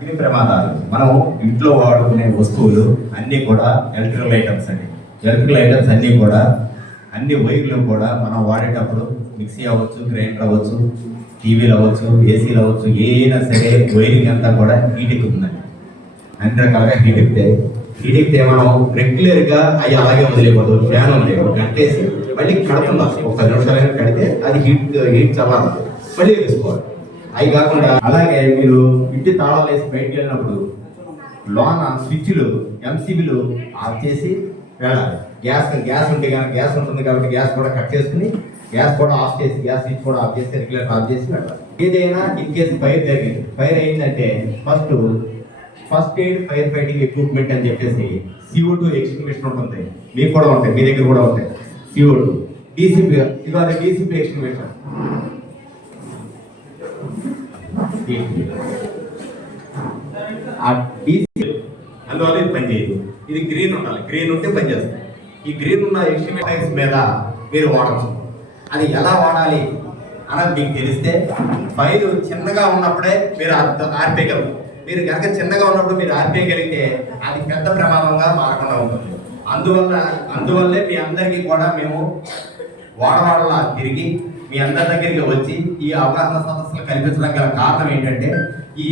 అగ్ని ప్రమాదాలు మనం ఇంట్లో వాడుకునే వస్తువులు అన్నీ కూడా ఎలక్ట్రికల్ ఐటమ్స్ అండి. ఎలక్ట్రికల్ ఐటమ్స్ అన్నీ కూడా అన్ని వైర్లు కూడా మనం వాడేటప్పుడు మిక్సీ అవ్వచ్చు, గ్రైండర్ అవ్వచ్చు, టీవీలు అవ్వచ్చు, ఏసీలు అవ్వచ్చు, ఏదైనా సరే వైరింగ్ అంతా కూడా హీట్ ఎక్కుతుందండి. అన్ని రకాలుగా హీట్ ఎక్కితే మనం రెగ్యులర్గా అవి అలాగే వదిలేకూడదు. ఫ్యాన్ వదిలేకూడదు, కట్టేసి మళ్ళీ కడుతున్నాం. ఒక 10 నిమిషాలైనా కడితే అది హీట్ చల్లాలి, మళ్ళీ వేసుకోవాలి. అవి కాకుండా అలాగే మీరు ఇంటి తాళాలు వేసి బయటికి వెళ్ళినప్పుడు లోన స్విచ్లు ఎంసీబీలు ఆఫ్ చేసి వెళ్ళాలి. గ్యాస్ ఉంటే కానీ గ్యాస్ ఉంటుంది కాబట్టి గ్యాస్ కూడా కట్ చేసుకుని గ్యాస్ కూడా ఆఫ్ చేసి గ్యాస్ స్విచ్ కూడా ఆఫ్ చేసి రెగ్యులేటర్ ఆఫ్ చేసి వెళ్ళాలి. ఏదైనా ఇన్ కేసు ఫైర్ జరిగింది, ఫైర్ అయిందంటే first aid fire fighting equipment అని చెప్పేసి CO2 ఎక్స్టింగ్విషర్ ఉంటుంది. మీకు కూడా ఉంటాయి, మీ దగ్గర కూడా ఉంటాయి. CO2 డీసీపీ, ఇవాళ డీసీపీ ఎక్స్టింగ్విషర్ అందువల్ల ఇది పనిచేయదు. ఇది గ్రీన్ ఉండాలి, గ్రీన్ ఉంటే పనిచేస్తుంది. ఈ గ్రీన్ ఉన్న ఎక్స్టింగ్విషర్స్ మీద మీరు వాడచ్చు. అది ఎలా వాడాలి అన్నది మీకు తెలిస్తే ఫైర్ చిన్నగా ఉన్నప్పుడే మీరు ఆర్పేయగలరు. మీరు కనుక చిన్నగా ఉన్నప్పుడు మీరు ఆర్పేయగలిగితే అది పెద్ద ప్రమాదంగా మారకుండా ఉంటుంది. అందువల్లే మీ అందరికీ కూడా మేము వాడవాడలా తిరిగి మీ అందరి దగ్గరికి వచ్చి ఈ అవగాహన సదస్సులు కల్పించడం గల కారణం ఏంటంటే ఈ